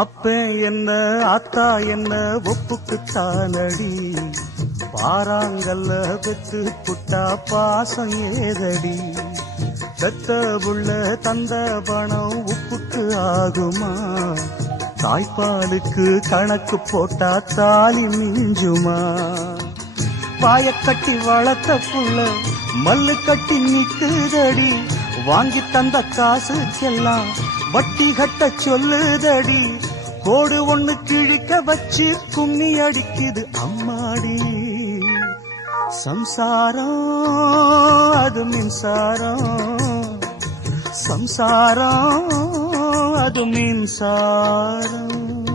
அப்ப என்ன அத்தா என்ன தானடி பாறாங்கல்ல பெத்து புட்டா பாசம் ஏதடி பெத்த புள்ள தந்த பணம் உப்புக்கு ஆகுமா தாய்ப்பாலுக்கு கணக்கு போட்டா தாலி மிஞ்சுமா பாய கட்டி வளர்த்த புள்ள மல்லு கட்டி நிக்குதடி வாங்கி தந்த காசுக்கெல்லாம் வட்டி கட்ட சொல்லுதடி கோடு ஒண்ணு கிழிக்க வச்சு கும்மி அடிக்குது அம்மாடி சம்சாரம் அது மின்சாரம் சம்சாரம் அது மின்சாரம்